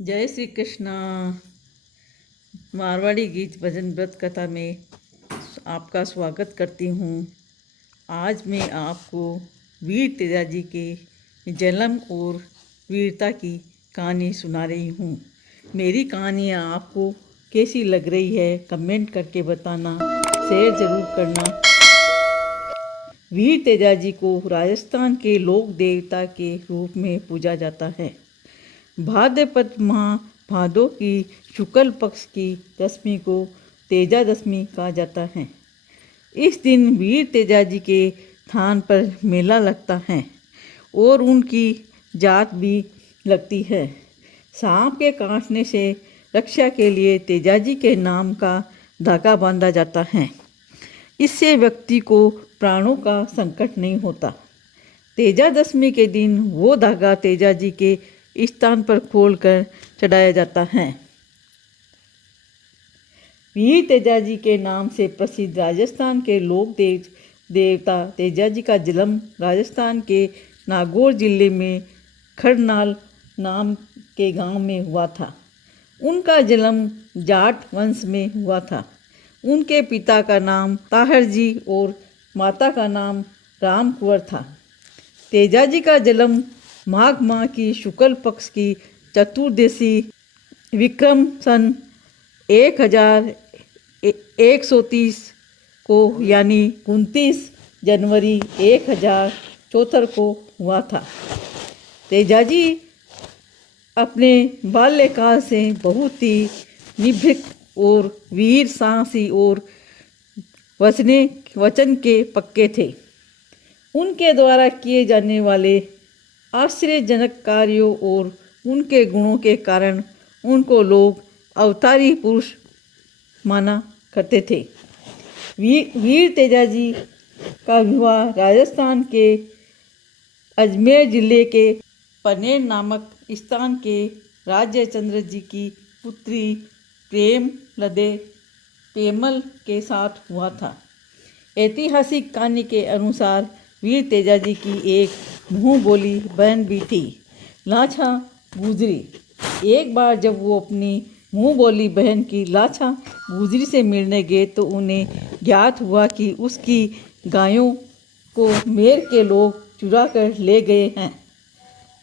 जय श्री कृष्णा। मारवाड़ी गीत भजन व्रत कथा में आपका स्वागत करती हूँ। आज मैं आपको वीर तेजाजी के जन्म और वीरता की कहानी सुना रही हूँ। मेरी कहानियाँ आपको कैसी लग रही है कमेंट करके बताना, शेयर ज़रूर करना। वीर तेजाजी को राजस्थान के लोक देवता के रूप में पूजा जाता है। भाद्रपद माह भादों की शुक्ल पक्ष की दशमी को तेजा दशमी कहा जाता है। इस दिन वीर तेजाजी के स्थान पर मेला लगता है और उनकी जात भी लगती है। सांप के काटने से रक्षा के लिए तेजाजी के नाम का धागा बांधा जाता है। इससे व्यक्ति को प्राणों का संकट नहीं होता। तेजा दशमी के दिन वो धागा तेजाजी के स्थान पर खोलकर चढ़ाया जाता है। वीर तेजाजी के नाम से प्रसिद्ध राजस्थान के लोक देवता तेजाजी का जन्म राजस्थान के नागौर जिले में खड़नाल नाम के गांव में हुआ था। उनका जन्म जाट वंश में हुआ था। उनके पिता का नाम ताहर जी और माता का नाम राम कुंवर था। तेजाजी का जन्म माघ माह की शुक्ल पक्ष की चतुर्दशी विक्रम सन 1130 को यानी 29 जनवरी 1074 को हुआ था। तेजाजी अपने बाल्यकाल से बहुत ही निर्भीक और वीर साहसी और वचन के पक्के थे। उनके द्वारा किए जाने वाले आश्चर्यजनक कार्यों और उनके गुणों के कारण उनको लोग अवतारी पुरुष माना करते थे। वीर तेजाजी का विवाह राजस्थान के अजमेर जिले के पनेर नामक स्थान के राजचंद्र जी की पुत्री पेमल के साथ हुआ था। ऐतिहासिक कहानी के अनुसार वीर तेजाजी की एक मुँह बोली बहन भी थी, लाछा गुजरी। एक बार जब वो अपनी मुँह बोली बहन की लाछा गुजरी से मिलने गए तो उन्हें ज्ञात हुआ कि उसकी गायों को मेर के लोग चुरा कर ले गए हैं।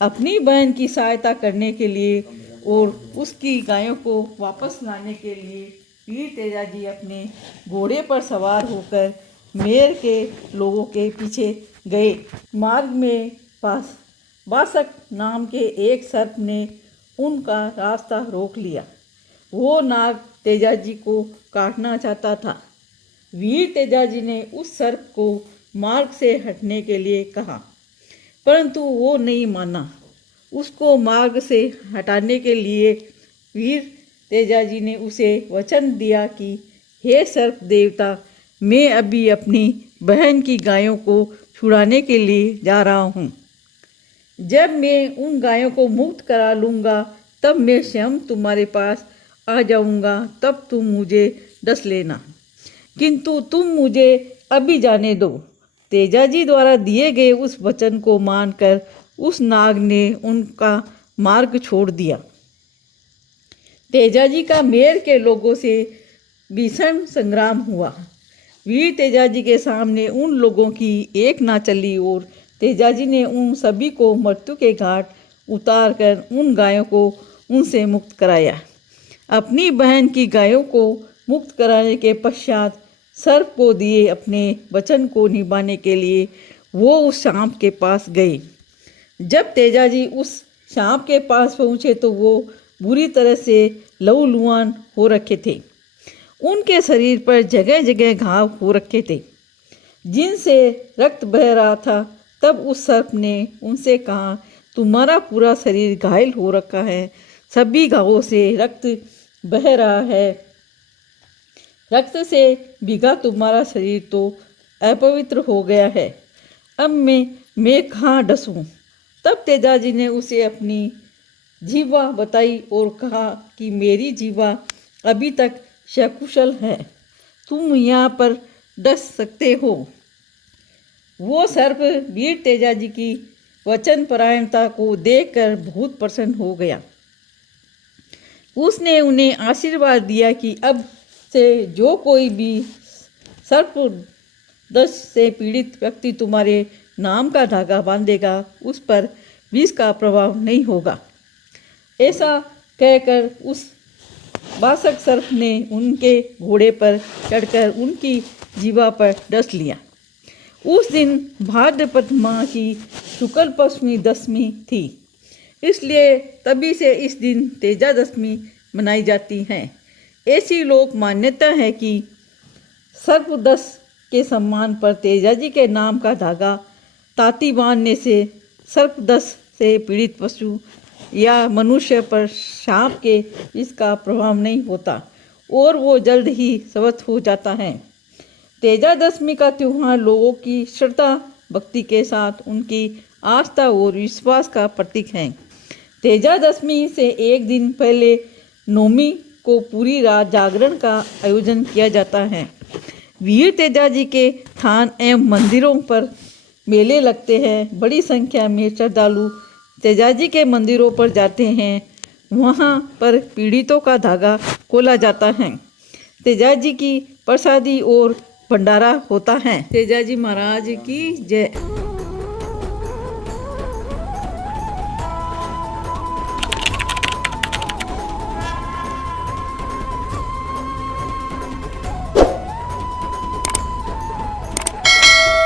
अपनी बहन की सहायता करने के लिए और उसकी गायों को वापस लाने के लिए वीर तेजाजी अपने घोड़े पर सवार होकर मेर के लोगों के पीछे गए। मार्ग में बासक नाम के एक सर्प ने उनका रास्ता रोक लिया। वो नाग तेजाजी को काटना चाहता था। वीर तेजाजी ने उस सर्प को मार्ग से हटने के लिए कहा, परंतु वो नहीं माना। उसको मार्ग से हटाने के लिए वीर तेजाजी ने उसे वचन दिया कि हे सर्प देवता, मैं अभी अपनी बहन की गायों को छुड़ाने के लिए जा रहा हूँ। जब मैं उन गायों को मुक्त करा लूँगा तब मैं स्वयं तुम्हारे पास आ जाऊँगा, तब तुम मुझे डस लेना, किंतु तुम मुझे अभी जाने दो। तेजाजी द्वारा दिए गए उस वचन को मानकर उस नाग ने उनका मार्ग छोड़ दिया। तेजाजी का मेर के लोगों से भीषण संग्राम हुआ। वीर तेजाजी के सामने उन लोगों की एक ना चली और तेजाजी ने उन सभी को मृत्यु के घाट उतार कर उन गायों को उनसे मुक्त कराया। अपनी बहन की गायों को मुक्त कराने के पश्चात सर्प को दिए अपने वचन को निभाने के लिए वो उस सांप के पास गए। जब तेजाजी उस सांप के पास पहुँचे तो वो बुरी तरह से लहूलुहान हो रखे थे। उनके शरीर पर जगह जगह घाव हो रखे थे जिनसे रक्त बह रहा था। तब उस सर्प ने उनसे कहा, तुम्हारा पूरा शरीर घायल हो रखा है, सभी घावों से रक्त बह रहा है, रक्त से भीगा तुम्हारा शरीर तो अपवित्र हो गया है। अब मैं कहाँ डसूं? तब तेजाजी ने उसे अपनी जीवा बताई और कहा कि मेरी जीवा अभी तक सकुशल है, तुम यहाँ पर डस सकते हो। वो सर्प वीर तेजाजी की वचन परायणता को देखकर बहुत प्रसन्न हो गया। उसने उन्हें आशीर्वाद दिया कि अब से जो कोई भी सर्पदंश से पीड़ित व्यक्ति तुम्हारे नाम का धागा बांधेगा उस पर विष का प्रभाव नहीं होगा। ऐसा कहकर उस बासक सर्प ने उनके घोड़े पर चढ़कर उनकी जीवा पर डस लिया। उस दिन भाद्रपद माह की शुक्ल पक्षमी दशमी थी, इसलिए तभी से इस दिन तेजादशमी मनाई जाती है। ऐसी लोक मान्यता है कि सर्पदंश के सम्मान पर तेजाजी के नाम का धागा ताती बांधने से सर्पदंश से पीड़ित पशु या मनुष्य पर सांप के इसका प्रभाव नहीं होता और वो जल्द ही स्वस्थ हो जाता है। तेजादशमी का त्यौहार लोगों की श्रद्धा भक्ति के साथ उनकी आस्था और विश्वास का प्रतीक है। तेजादशमी से एक दिन पहले नौमी को पूरी रात जागरण का आयोजन किया जाता है। वीर तेजाजी के थान एवं मंदिरों पर मेले लगते हैं। बड़ी संख्या में श्रद्धालु तेजाजी के मंदिरों पर जाते हैं। वहाँ पर पीड़ितों का धागा खोला जाता है। तेजाजी की प्रसादी और भंडारा होता है। तेजाजी महाराज की जय।